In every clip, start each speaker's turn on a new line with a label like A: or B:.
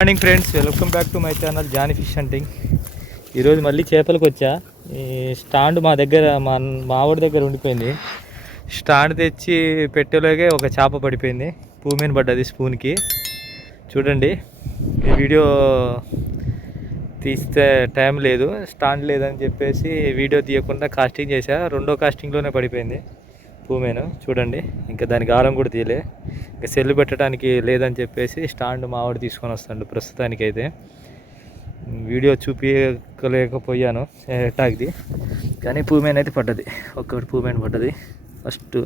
A: Morning friends welcome back to my channel Johnny fish hunting. ఈరోజు మళ్ళీ చేపలకు వచ్చా. ఈ స్టాండ్ మా దగ్గర మా మావాడి దగ్గర ఉండిపోయింది. స్టాండ్ తెచ్చి పెట్టేలోగే ఒక చేప పడిపోయింది. పూమీన పడ్డది స్పూన్కి. చూడండి ఈ వీడియో తీస్తే టైం లేదు స్టాండ్ లేదని చెప్పేసి వీడియో తీయకుండా కాస్టింగ్ చేశా. రెండో కాస్టింగ్లోనే పడిపోయింది. పూమేను చూడండి ఇంకా దానికి ఆరం కూడా తీయలే. ఇంకా సెల్ పెట్టడానికి లేదని చెప్పేసి స్టాండ్ మావాడు తీసుకొని వస్తాడు ప్రస్తుతానికి అయితే వీడియో చూపించలేకపోయాను ఎటాక్ది కానీ పూమేన్ అయితే పడ్డది. ఒక్కటి పూమేన్ పడ్డది. ఫస్ట్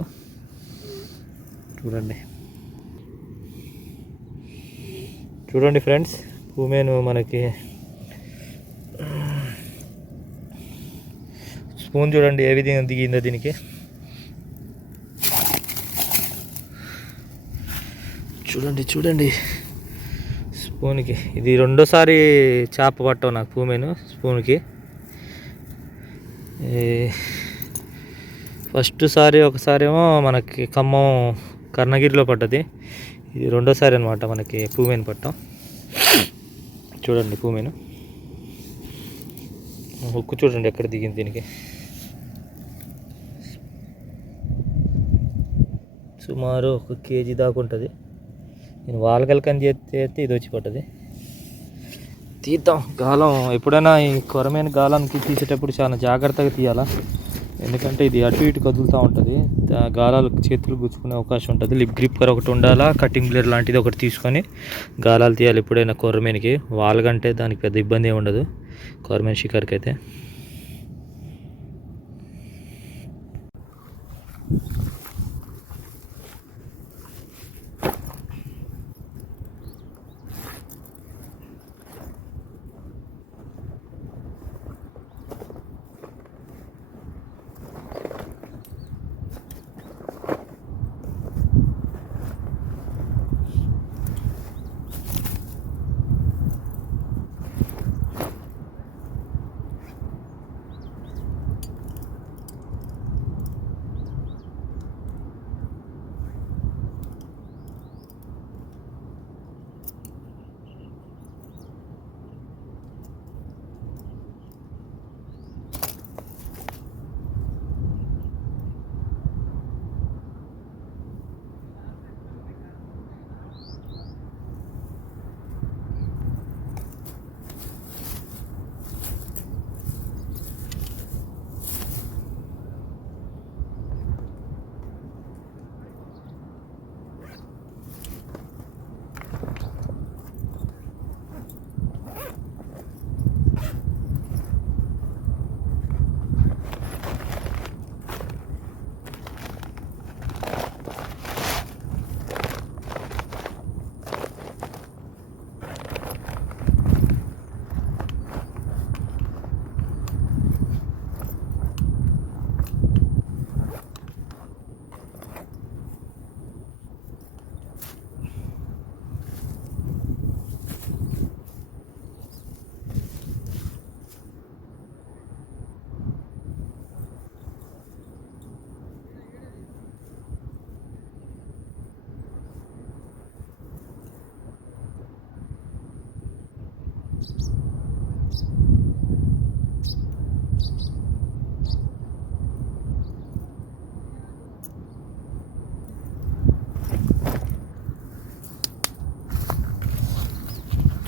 A: చూడండి. చూడండి ఫ్రెండ్స్ పూమేను మనకి స్పూన్ చూడండి ఏ విధంగా దిగిందో దీనికి. చూడండి చూడండి. స్పూన్కి. ఇది రెండోసారి చేప పట్టవు నాకు పూమేను స్పూన్కి. ఫస్ట్ సారి ఒకసారి ఏమో మనకి ఖమ్మం కర్ణగిరిలో పడ్డది. ఇది రెండోసారి అనమాట మనకి పూమేను పట్టం. చూడండి పూమేను. హుక్కు చూడండి ఎక్కడ దిగింది దీనికి. సుమారు ఒక కేజీ దాకా ఉంటుంది. నేను వాలగలకని చేస్తే ఇది వచ్చి పట్టది తీద్దాం. గాలం ఎప్పుడైనా ఈ కొరమైన గాలానికి తీసేటప్పుడు చాలా జాగ్రత్తగా తీయాలా? ఎందుకంటే ఇది అటు ఇటు కదులుతూ ఉంటుంది. గాలాలు చేతులు గుచ్చుకునే అవకాశం ఉంటుంది. లిప్ గ్రిప్పర్ ఒకటి ఉండాలా? కటింగ్ బ్లేర్ లాంటిది ఒకటి తీసుకొని గాలాలు తీయాలి ఎప్పుడైనా కొరమేనికి. వాళ్ళకంటే దానికి పెద్ద ఇబ్బంది ఏమి ఉండదు. కొరమేన్ షికార్కి అయితే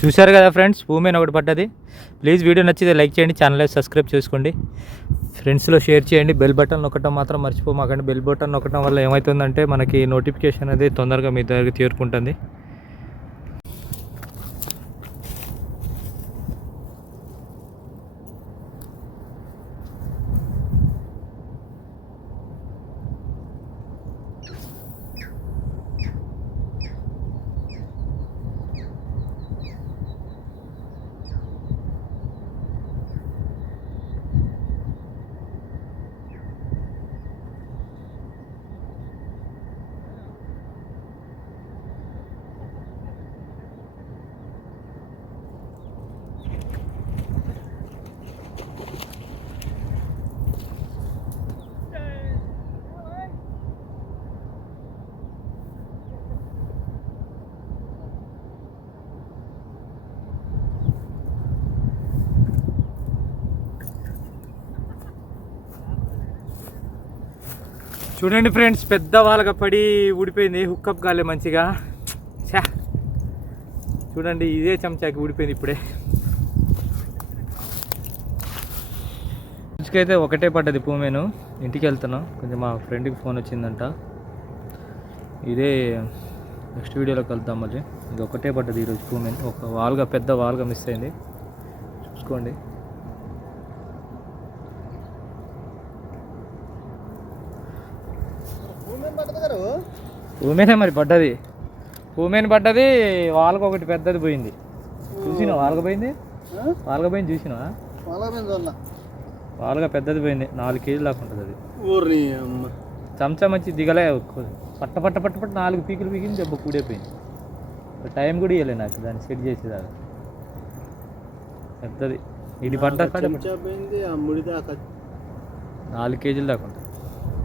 A: చూశారు కదా ఫ్రెండ్స్ భూమి ఒకటి పడ్డది. ప్లీజ్ వీడియో నచ్చితే లైక్ చేయండి ఛానల్ సబ్స్క్రైబ్ చేసుకోండి. ఫ్రెండ్స్లో షేర్ చేయండి బెల్ బటన్ నొక్కటం మాత్రం మర్చిపోమాకండి. బెల్ బటన్ నొక్కటం వల్ల ఏమవుతుందంటే మనకి నోటిఫికేషన్ అనేది తొందరగా మీ దగ్గరికి చేరుకుంటుంది. చూడండి ఫ్రెండ్స్ పెద్ద వాళ్ళగా పడి ఊడిపోయింది. హుక్కప్ కాలే మంచిగా. చా చూడండి ఇదే చెంచాకి ఊడిపోయింది ఇప్పుడే. అయితే ఒకటే పడ్డది పూమేను ఇంటికి వెళ్తున్నాం. కొంచెం మా ఫ్రెండ్కి ఫోన్ వచ్చిందంట. ఇదే నెక్స్ట్ వీడియోలోకి వెళ్తాం మళ్ళీ. ఇది ఒకటే పడ్డది ఈరోజు పూమెన్ ఒక వాల్గా పెద్ద వాల్గా మిస్ అయింది. చూసుకోండి. పూమేనే మరి పడ్డది. పూమేన్ పడ్డది వాల్గా ఒకటి పెద్దది పోయింది. చూసినా వాల్గా పోయింది? వాల్గా పోయింది చూసినా వాల్గా పెద్దది పోయింది. నాలుగు కేజీలు దాకా ఉంటుంది అది. చెంచా మంచి దిగలే పట్ట పట్ట పట్ట పట్ట నాలుగు పీకులు పీకింది దెబ్బ కూడైపోయింది. టైం కూడా ఇవ్వలే నాకు దాన్ని సెట్ చేసేదాకా. పెద్దది. ఇది పడ్డ నాలుగు కేజీలు దాకా ఉంటుంది.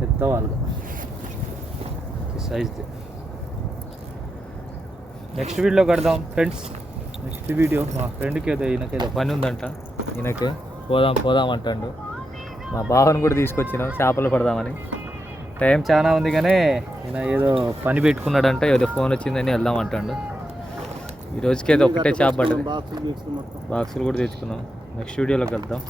A: పెద్ద వాళ్ళు సైజ్ది నెక్స్ట్ వీడియో కడదాం ఫ్రెండ్స్ నెక్స్ట్ వీడియో మా ఫ్రెండ్కి ఏదో ఈయనకేదో పని ఉందంట. ఈయనకి పోదాం పోదాం అంటాడు. మా బావని కూడా తీసుకొచ్చినాం చేపలు పడదామని. టైం చాలా ఉంది కానీ ఈయన ఏదో పని పెట్టుకున్నాడంట ఏదో ఫోన్ వచ్చిందని వెళ్దాం అంటాడు. ఈ రోజుకి ఏదో ఒకటే చేప పడ్డది. బాక్సులు కూడా తెచ్చుకున్నాం. నెక్స్ట్ వీడియోలోకి వెళ్దాం